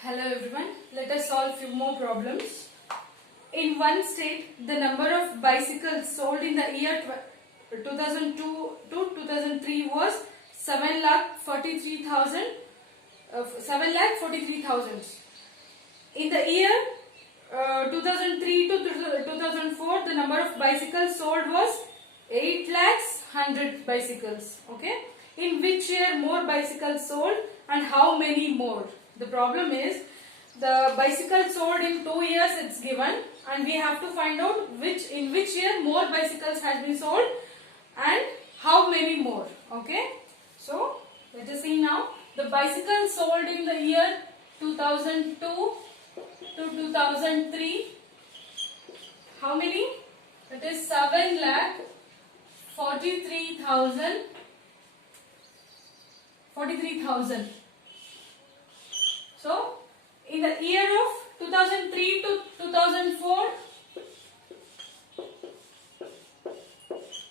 Hello everyone, let us solve few more problems. In one state, the number of bicycles sold in the year 2002 to 2003 was 7,43,000. In the year 2003 to 2004, the number of bicycles sold was 8,100,000 bicycles. Okay. In which year more bicycles sold and how many more? The problem is the bicycle sold in 2 years it's given and we have to find out in which year more bicycles has been sold and how many more. Okay. So let us see now. The bicycles sold in the year 2002 to 2003. How many? It is 7,43,000. So, in the year of 2003 to 2004,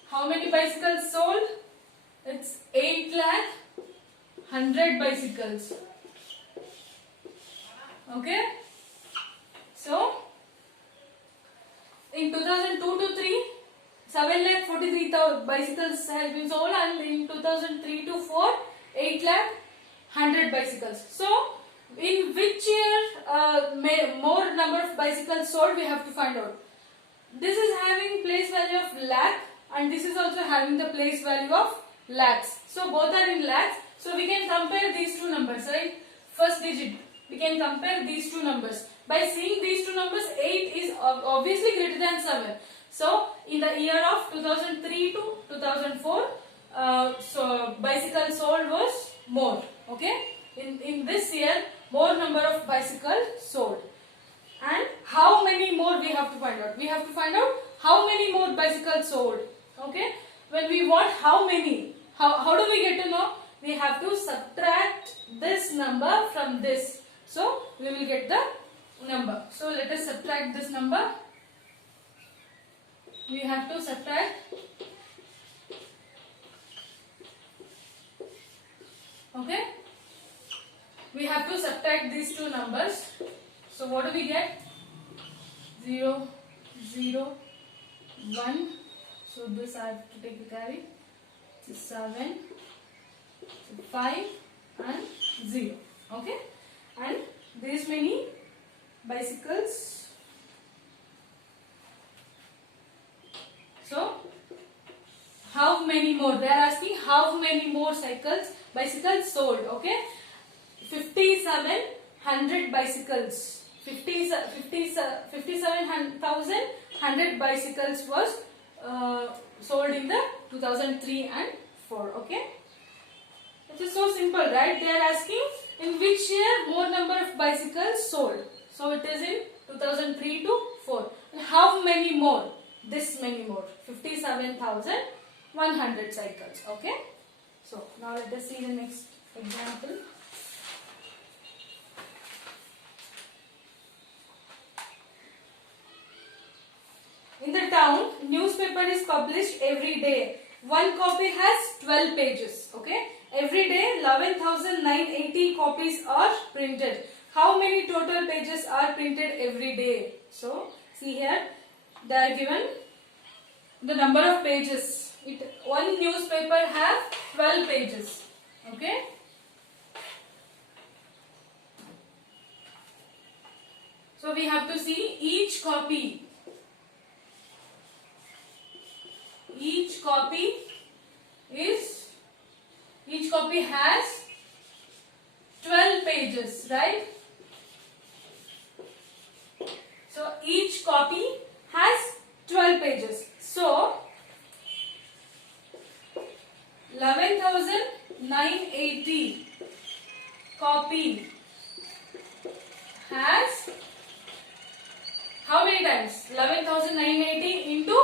how many bicycles sold? It's 8,100,000 bicycles. Okay. So, in 2002 to 3, 7,43,000 bicycles has been sold, and in 2003 to 4, 8,100,000 bicycles. So, in which year more number of bicycles sold, we have to find out. This is having place value of lakh and this is also having the place value of lakhs. So both are in lakhs. So we can compare these two numbers, right? First digit. We can compare these two numbers. By seeing these two numbers, 8 is obviously greater than 7. So in the year of 2003 to 2004, so bicycles sold was more. Okay. In this year, more number of bicycles sold. And how many more we have to find out? We have to find out how many more bicycles sold. Okay. When we want how many, how do we get to know? We have to subtract this number from this. So, we will get the number. So, let us subtract this number. We have to subtract. Okay. We have to subtract these two numbers. So what do we get? 0, 0, 1. So this I have to take the carry. 7, 5 and 0. Okay. And these many bicycles. So how many more? They are asking how many more bicycles sold. Okay. 5,700 bicycles. 57,100 bicycles was sold in the 2003 and 4. Okay. It is so simple, right? They are asking in which year more number of bicycles sold. So it is in 2003 to 4. And how many more? This many more. 57,100 cycles. Okay. So now let us see the next example. In the town, newspaper is published every day. One copy has 12 pages. Okay. Every day, 11,980 copies are printed. How many total pages are printed every day? So, see here, they are given the number of pages. One newspaper has 12 pages. Okay. So, we have to see each copy. Each copy has 12 pages, right? So each copy has 12 pages. So 11,980 copy has how many times? 11,980 into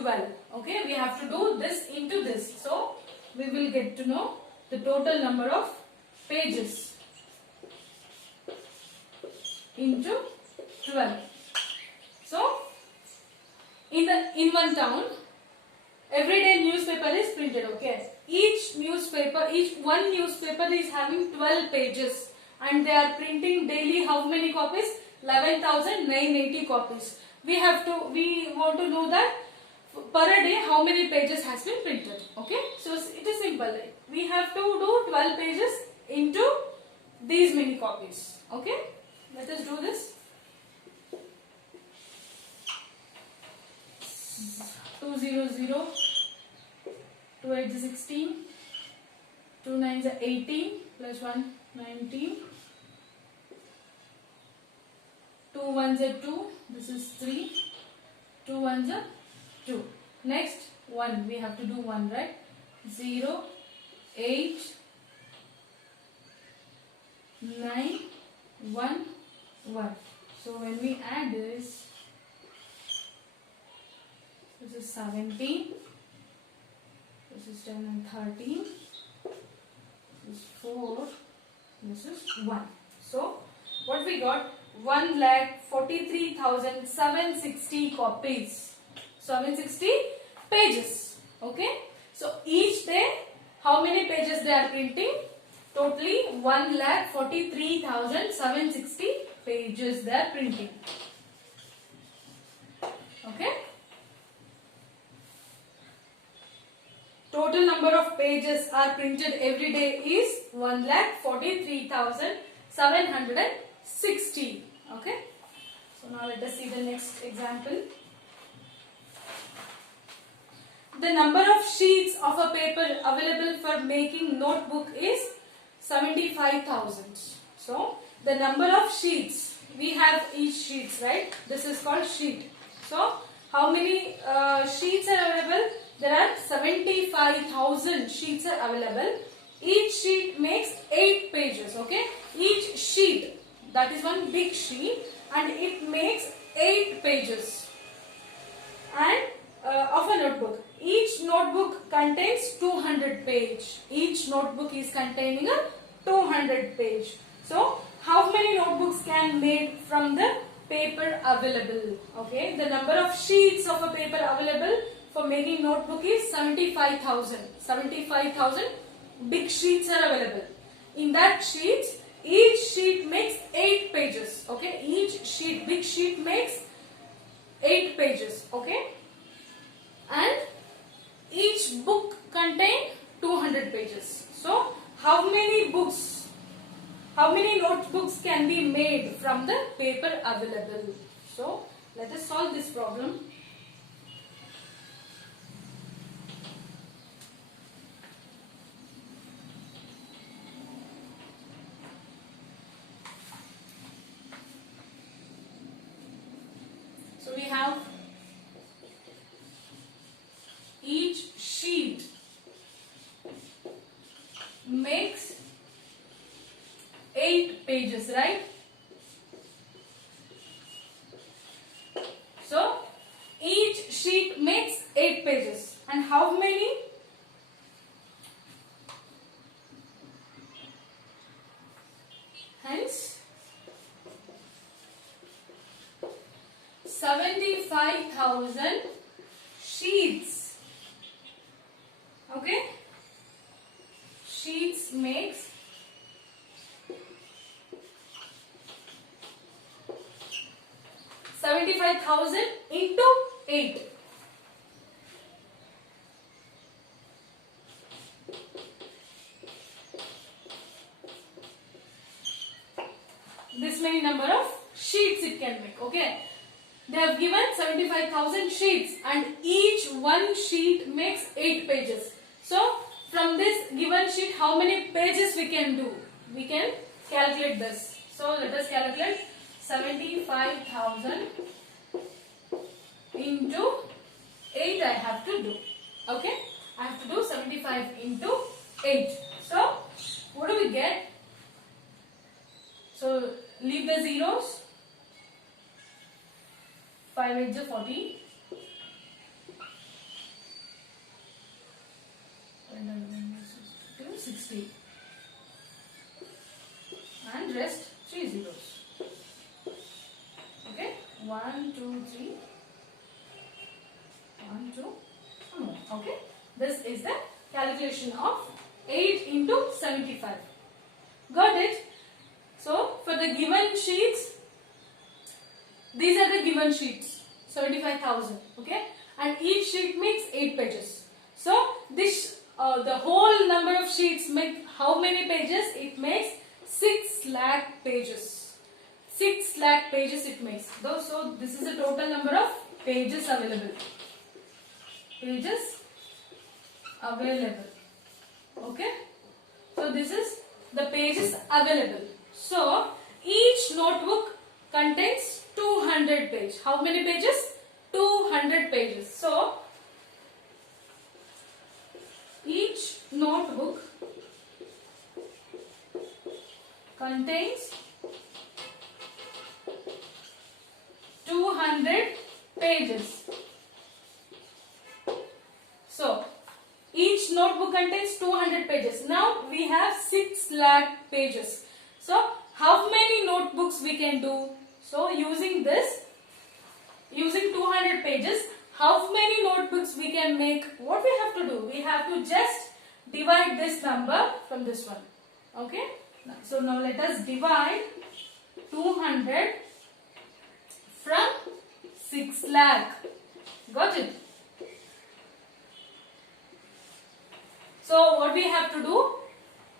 12. Okay, we have to do this into this. So, we will get to know the total number of pages into 12. So, in one town, everyday newspaper is printed. Okay, one newspaper is having 12 pages and they are printing daily how many copies? 11,980 copies. We want to know that per day how many pages has been printed. Okay, so it is simple. We have to do 12 pages into these many copies. Okay, let us do this. 200, 2 8 is 16, 2 9 is 18, plus 1 19, 2 1 is 2, this is 3, 2 1 is 2. Next 1, we have to do 1, right? 0, 8, 9, 1, 1. So when we add this is 17, this is 10 and 13, this is 4, this is 1. So what we got? 1,43,760 copies, 760 pages. Okay, so each day how many pages they are printing? Totally 1,43,760 pages they are printing. Okay, total number of pages are printed every day is 1,43,760. Okay, so now let us see the next example. The number of sheets of a paper available for making notebook is 75,000. So the number of sheets, we have each sheets, right? This is called sheet. So how many sheets are available? There are 75,000 sheets are available. Each sheet makes 8 pages. Okay, each sheet, that is one big sheet, and it makes 8 pages and of a notebook. Each notebook contains 200 page. Each notebook is containing a 200 page. So how many notebooks can made from the paper available? Okay, the number of sheets of a paper available for making notebook is 75,000. 75,000 big sheets are available. In that sheets, each sheet makes 8 pages. Okay, each sheet, big sheet makes 8 pages. Okay, and each book contains 200 pages. So how many books, how many notebooks can be made from the paper available? So let us solve this problem. So we have each sheet makes 8 pages, right? So each sheet makes 8 pages. And how many? Hence 75,000 sheets. Okay, sheets makes 75,000 into 8. This many number of sheets it can make. Okay, they have given 75,000 sheets and each one sheet makes 8 pages. So from this given sheet, how many pages we can do? We can calculate this. So let us calculate 75,000 into 8 I have to do. Okay, I have to do 75 into 8. So what do we get? So leave the zeros. 5 8 is 40. 60. And rest 3 zeros. Okay, 1 2 3. 1 2 more. Okay, this is the calculation of 8 into 75. Got it? the given sheets, these are the given sheets, 75,000, okay, and each sheet makes 8 pages. So this the whole number of sheets make how many pages? It makes 6 lakh pages. 6 lakh pages it makes. So this is the total number of pages available. Pages available. Okay. So this is the pages available. So each notebook contains 200 pages. How many pages? 200 pages. So each notebook contains 200 pages. So each notebook contains 200 pages. Now we have 6 lakh pages. So how many notebooks we can do? So using this, using 200 pages, how many notebooks we can make? What we have to do? We have to just divide this number from this one. Okay. So now let us divide 200 from 6 lakh. Got it? So what we have to do?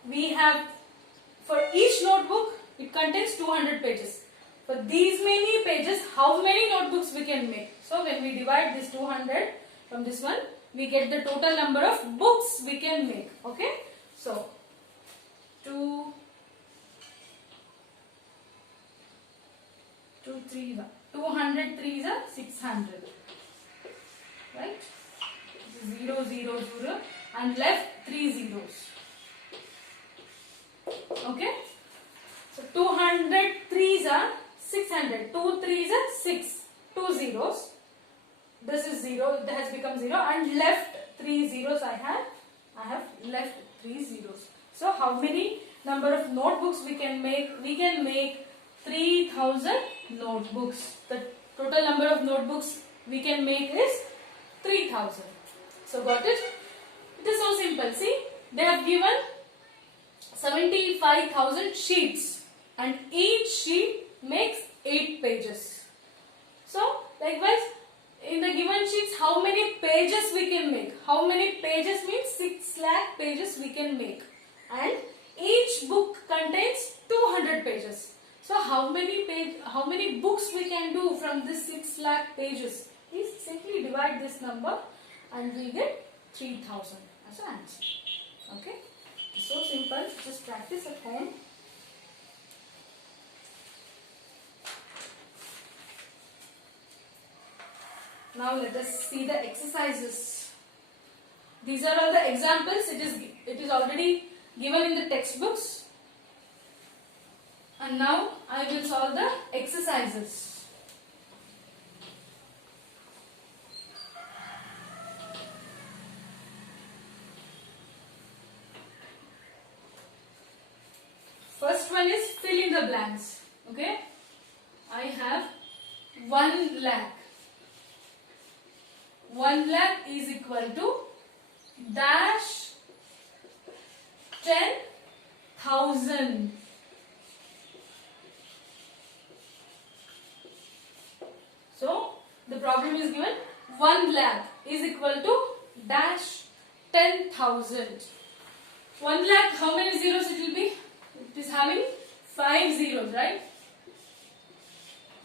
We have, for each notebook, it contains 200 pages. For these many pages, how many notebooks we can make? So when we divide this 200 from this one, we get the total number of books we can make. Okay. So 2 3 200 3 is 600. Right? 0 0 0 and left 3 zeros. Okay. So 200 3s are 600. 2 3s are 6. 2 zeros. This is 0. It has become 0 and left 3 zeros I have left 3 zeros. So how many number of notebooks we can make? We can make 3000 notebooks. The total number of notebooks we can make is 3000. So got it? It is so simple. See, they have given 75,000 sheets and each sheet makes 8 pages. So likewise, in the given sheets, how many pages we can make? How many pages means 6 lakh pages we can make. And each book contains 200 pages. So how many books we can do from this 6 lakh pages? Please simply divide this number and we get 3000 as an answer. Okay. So simple. Just practice at home. Now let us see the exercises. These are all the examples. It is already given in the textbooks. And now I will solve the exercises. First one is fill in the blanks. Okay. I have 1 lakh. 1 lakh is equal to dash 10,000. So the problem is given 1 lakh is equal to dash 10,000. 1 lakh, how many zeros it will be? It is having 5 zeros, right?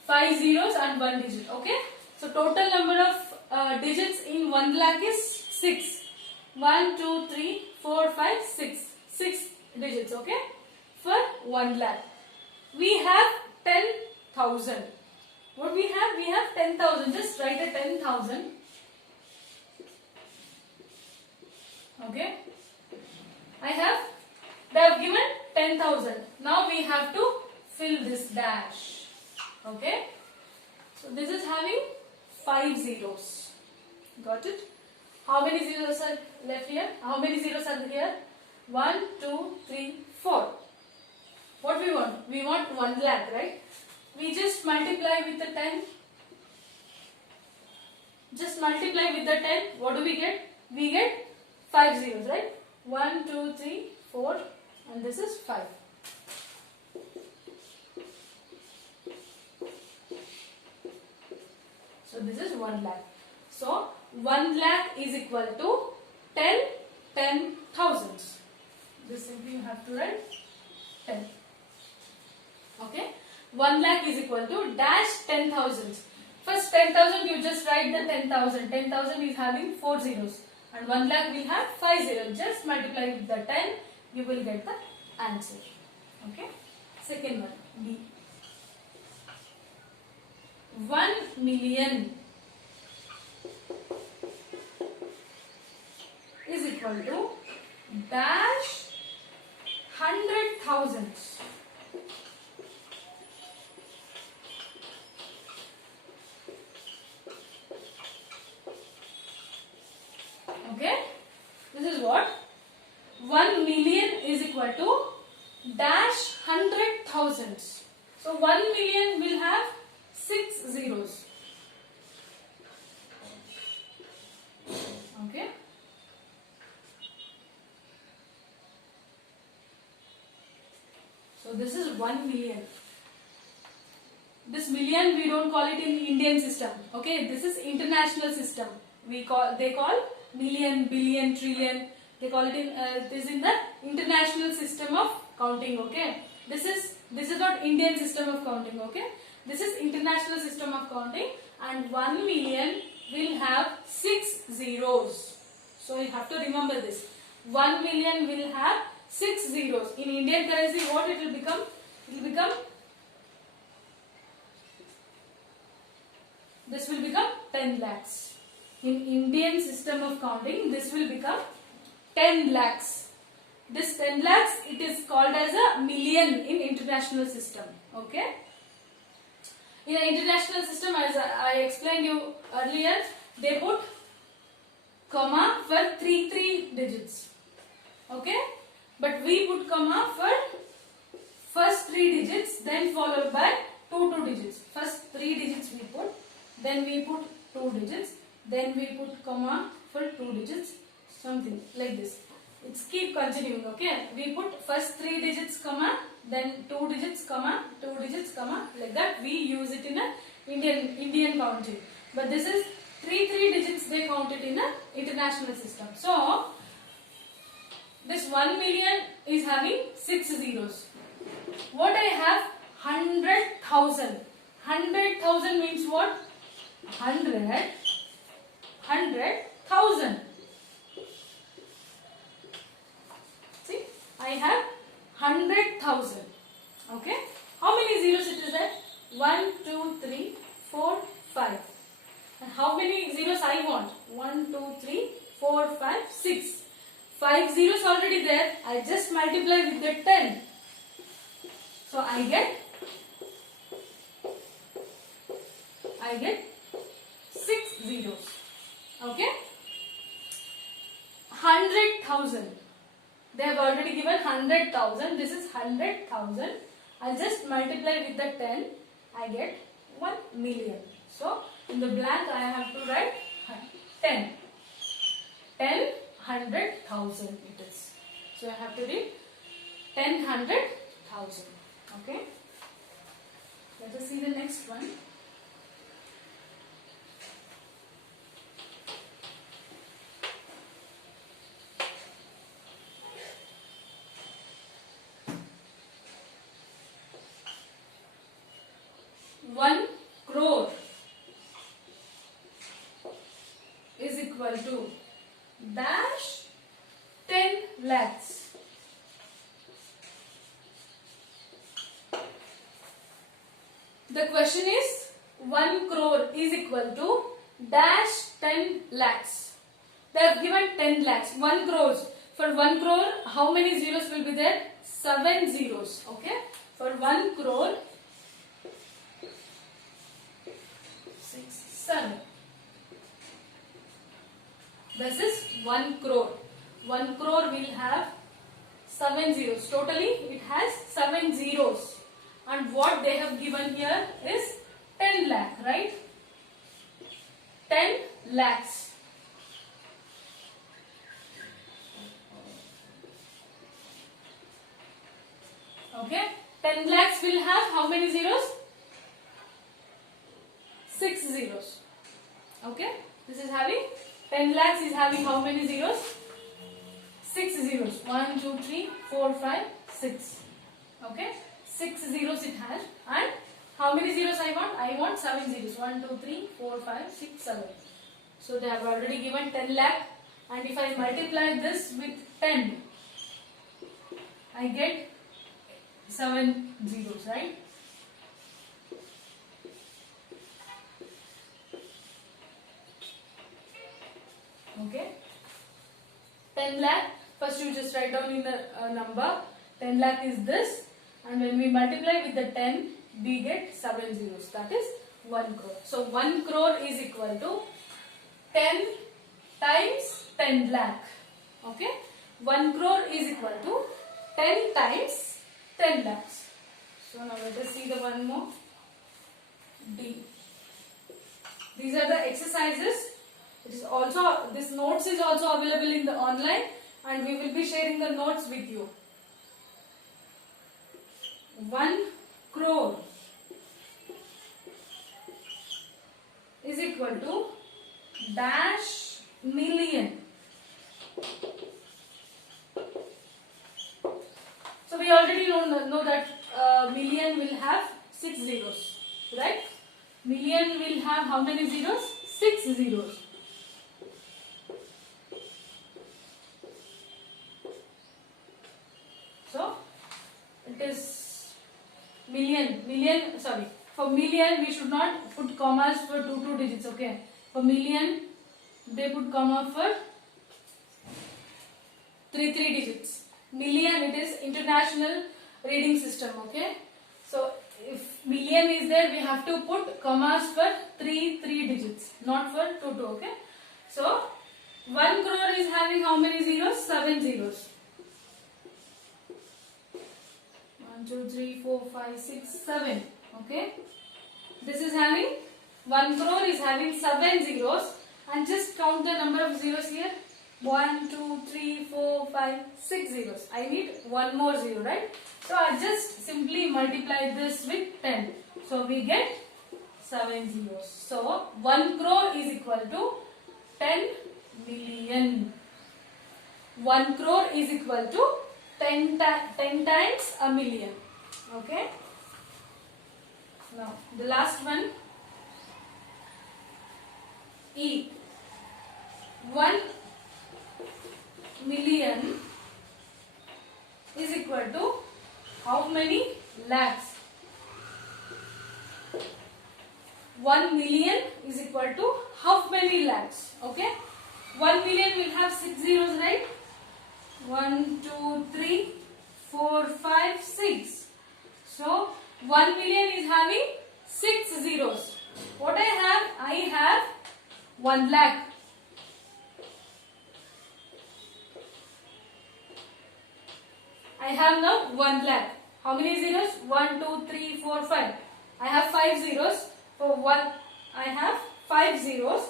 5 zeros and 1 digit. Okay. So total number of digits in 1 lakh is 6. 1, 2, 3, 4, 5, 6. 6 digits. Okay. For 1 lakh. We have 10,000. What we have? We have 10,000. Just write a 10,000. Okay. They have given 10,000. Now we have to fill this dash. Okay. So this is having 5 zeros. Got it? How many zeros are left here? How many zeros are here? 1, 2, 3, 4. What we want? We want 1 lakh, right? We just multiply with the 10. Just multiply with the 10. What do we get? We get 5 zeros, right? 1, 2, 3, 4 and this is 5. So this is 1 lakh. So 1 lakh is equal to 10 thousands. This simply you have to write 10. Okay. 1 lakh is equal to dash 10 thousands. First 10,000 you just write the 10,000. 10,000 is having 4 zeros. And 1 lakh will have 5 zeros. Just multiply with the 10. You will get the answer. Okay. Second one. B. 1 million is equal to dash 100,000. Okay, this is what? 1 million is equal to dash 100,000. So 1 million will have 6 zeros. Okay. So this is 1 million. This million we don't call it in Indian system. Okay, this is international system. They call million, billion, trillion. They call it in this in the international system of counting. Okay, this is not Indian system of counting. Okay, this is international system of counting, and 1 million will have 6 zeros. So you have to remember this. 1 million will have 6 zeros. In Indian currency, what it will become? It will become, this will become 10 lakhs. In Indian system of counting, this will become 10 lakhs. This 10 lakhs, it is called as a million in international system. Okay. In an international system, as I explained you earlier, they put comma for 3 digits. Okay. But we put comma for first 3 digits, then followed by 2 digits. First 3 digits we put, then we put 2 digits, then we put comma for 2 digits, something like this. It's keep continuing. Okay, we put first 3 digits comma, then 2 digits comma, 2 digits comma, like that we use it in a Indian counting. But this is 3 digits they count it in a international system. So this 1 million is having 6 zeros. What I have? 100,000. 100,000 means what? 100,000. See, I have 100,000. Okay. How many zeros it is there? 1, 2, 3, 4, 5. And how many zeros I want? 1, 2, 3, 4, 5, 6. 5 zeros already there. I just multiply with the 10. So I get 6 zeros. Okay. 100,000. They have already given 100,000. This is 100,000. I'll just multiply with the 10. I get 1 million. So in the blank I have to write 10. 10 100,000 it is. So I have to read 10 100,000. Okay. Let us see the next one. One crore is equal to dash 10 lakhs. The question is 1 crore is equal to dash 10 lakhs. They have given 10 lakhs. 1 crores. For 1 crore, how many zeros will be there? 7 zeros. Okay. For 1 crore, 6, 7. This is 1 crore. 1 crore will have 7 zeros. Totally, it has 7 zeros. And what they have given here is 10 lakh, right? 10 lakhs. Okay. 10 lakhs will have how many zeros? 6 zeros. Okay, this is having 10 lakhs is having how many zeros? 6 zeros. 1, 2, 3, 4, 5, 6. Okay, 6 zeros it has. And how many zeros I want? I want 7 zeros. 1, 2, 3, 4, 5, 6, 7. So they have already given 10 lakh. And if I multiply this with 10, I get 7 zeros, right? Okay. 10 lakh. First you just write down in the number. 10 lakh is this. And when we multiply with the 10, we get 7 zeros. That is 1 crore. So 1 crore is equal to 10 times 10 lakh. Okay. 1 crore is equal to 10 times 10 lakhs. So now let us see the one more. D. These are the exercises. It is also, this notes is also available in the online, and we will be sharing the notes with you. 1 crore is equal to dash million. So we already know that million will have 6 zeros, right? Million will have how many zeros? 6 zeros. So it is million, sorry. For million we should not put commas for two digits, okay? For million they put comma for three digits. Million, it is international reading system, okay? So if million is there, we have to put commas for three digits, not for two, okay? So 1 crore is having how many zeros? 7 zeros. 1, 2, 3, 4, 5, 6, 7. Okay. This is having 1 crore is having 7 zeros, and just count the number of zeros here. 1, 2, 3, 4, 5, 6 zeros. I need one more zero, right? So I just simply multiply this with 10. So we get 7 zeros. So 1 crore is equal to 10 million. 1 crore is equal to 10 times a million. Okay. Now the last one. E. 1 million is equal to how many lakhs? 1 million is equal to how many lakhs? Okay. 1 million will have 6 zeros, right? 1, 2, 3, 4, 5, 6. So 1 million is having 6 zeros. What I have? I have 1 lakh. I have now 1 lakh. How many zeros? 1, 2, 3, 4, 5. I have 5 zeros. For 1, I have 5 zeros.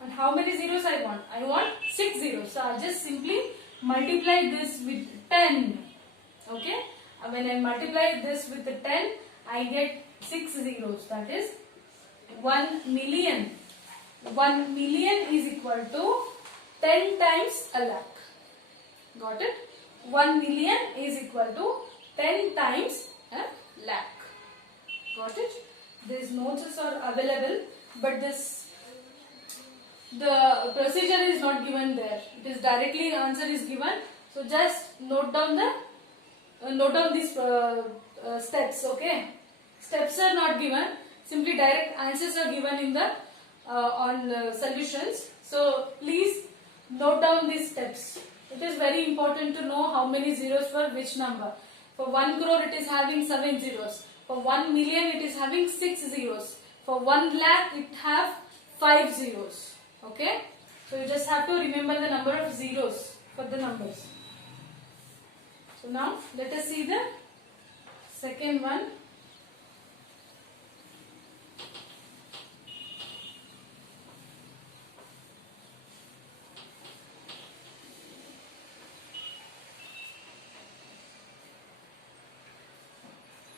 And how many zeros I want? I want 6 zeros. So I just simply multiply this with 10. Okay. And when I multiply this with the 10, I get 6 zeros. That is 1 million. 1 million is equal to 10 times a lakh. Got it? 1 million is equal to 10 times a lakh. Got it? These notes are available, but the procedure is not given there. It is directly answer is given. So just note down these steps. Okay, steps are not given. Simply direct answers are given in the solutions. So please note down these steps. It is very important to know how many zeros for which number. For 1 crore it is having 7 zeros. For 1 million it is having 6 zeros. For 1 lakh it have 5 zeros. Okay. So you just have to remember the number of zeros for the numbers. So now let us see the second one.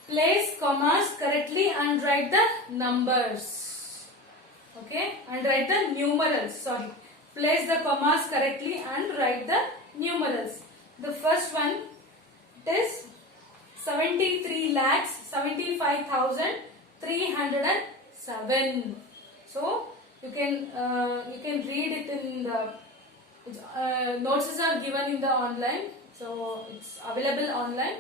Place commas correctly and write the numbers. Okay, and write the numerals. Sorry, place the commas correctly and write the numerals. The first one is 73,75,307. So you can read it in the notes are given in the online. So it's available online.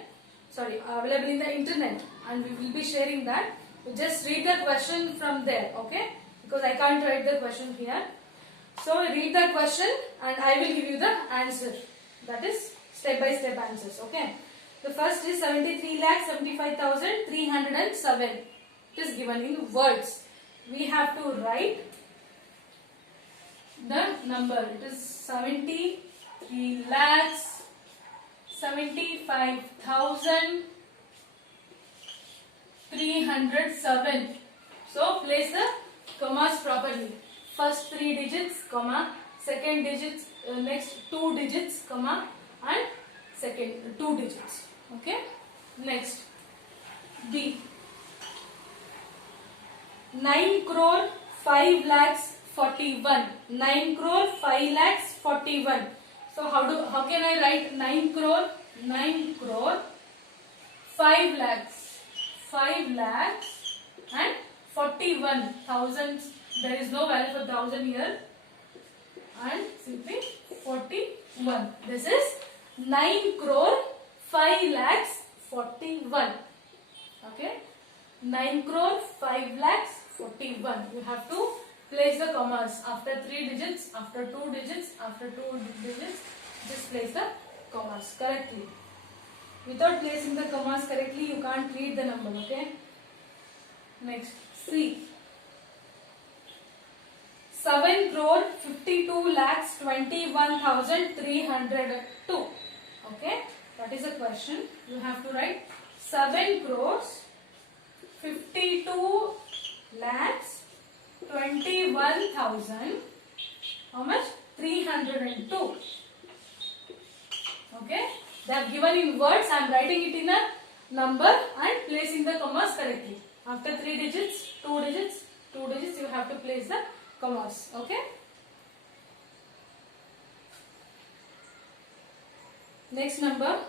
Sorry, available in the internet, and we will be sharing that. You just read the question from there, okay? Because I can't write the question here. So read the question and I will give you the answer. That is step by step answers, okay? The first is 73,75,307. It is given in words. We have to write the number. It is 73,75,307. So place the commas properly. First 3 digits, comma, second digits, next 2 digits, comma, and second 2 digits. Okay. Next, B. 9 crore 5 lakhs 41. 9 crore 5 lakhs 41. So how can I write 9 crore? 9 crore 5 lakhs and 41 thousands. There is no value for thousand here, and simply 41. This is 9 crore 5 lakhs 41. Okay, 9 crore 5 lakhs 41. You have to place the commas after 3 digits, after 2 digits, after 2 digits. Just place the commas correctly. Without placing the commas correctly, you can't read the number. Okay. Next, C. 7 crore 52 lakhs 21,302. Okay, that is a question. You have to write 7 crores 52 lakhs 21,000. How much? 302. Okay, they have given in words. I am writing it in a number and placing the commas correctly. After 3 digits, 2 digits, 2 digits, you have to place the commas. Okay. Next number,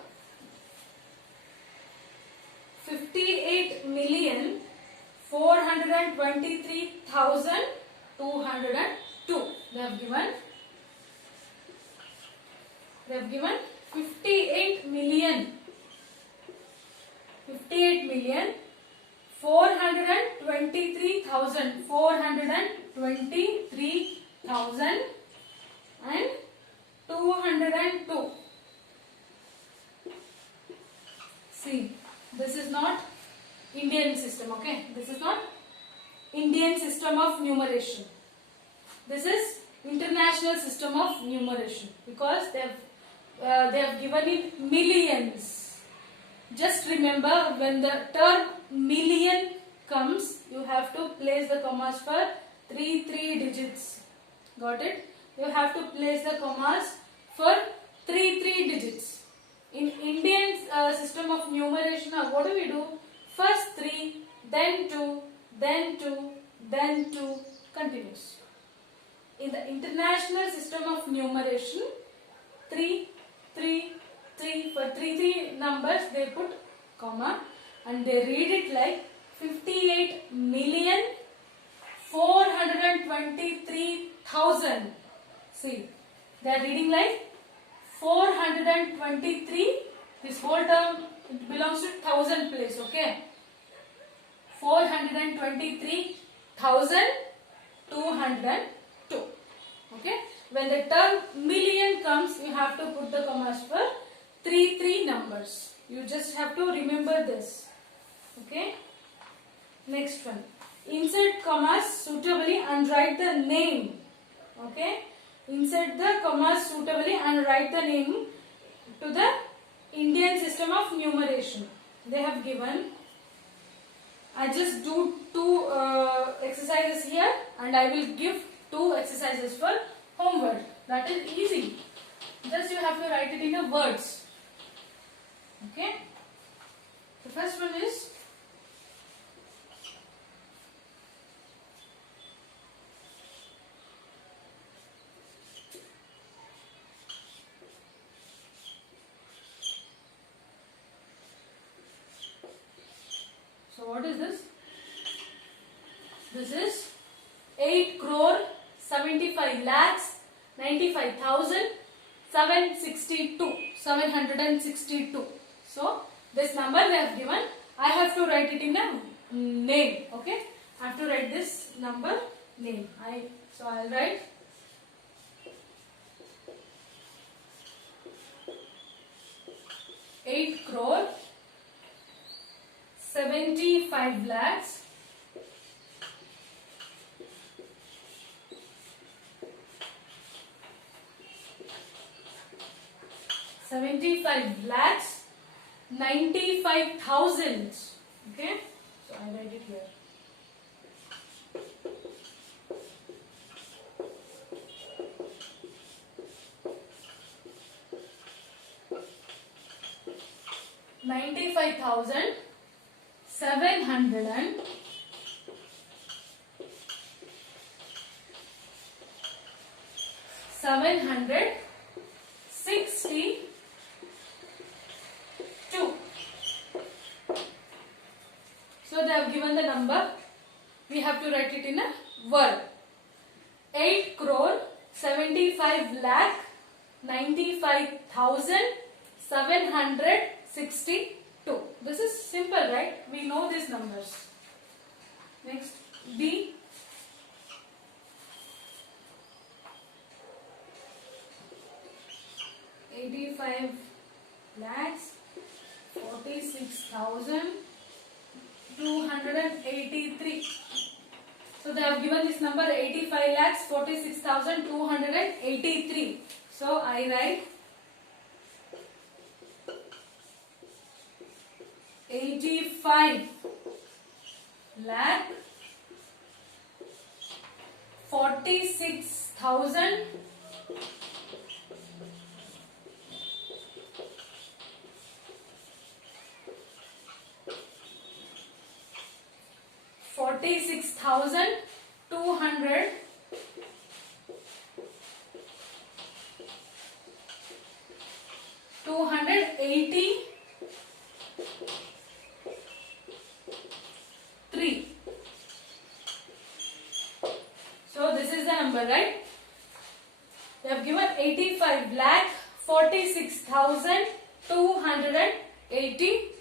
58,423,202. They have given 58 million 423,202. See, this is not Indian system, okay? This is not Indian system of numeration. This is international system of numeration, because they have given it millions. Just remember, when the term million comes, you have to place the commas for 3 digits. Got it? You have to place the commas for 3 digits. In Indian system of numeration, what do we do? First 3, then 2, then 2, then 2, continuous. In the international system of numeration, 3, 3, 3, for 3 numbers they put comma and they read it like 58,423,000. See, they are reading like 423. This whole term belongs to 1000 place, okay? 423,202. Okay? When the term million comes, you have to put the commas for 3 numbers. You just have to remember this. Okay? Next one. Insert commas suitably and write the name. Okay? Insert the commas suitably and write the name to the Indian system of numeration. They have given. I just do 2 exercises here, and I will give 2 exercises for homework. That is easy. Just you have to write it in the words. Okay. The first one is So what is this? This is 8 crore 75 lakhs 95,762. 762. So this number they have given. I have to write it in a name. Okay, I have to write this number name. So I'll write 8 crore 75 lakhs 75 lakhs 95,000. Okay, so I write it here. $95,700 762. So they have given the number. We have to write it in a word. 8 crore 75 lakh 95,762. This is simple, right? We know these numbers. Next, B. $85 lakhs 46,283. So they have given this number 85 lakhs 46,283. So I write 85 lakh 46,000 46,200 283. So this is the number, right? They have given 85 lakh 46,283.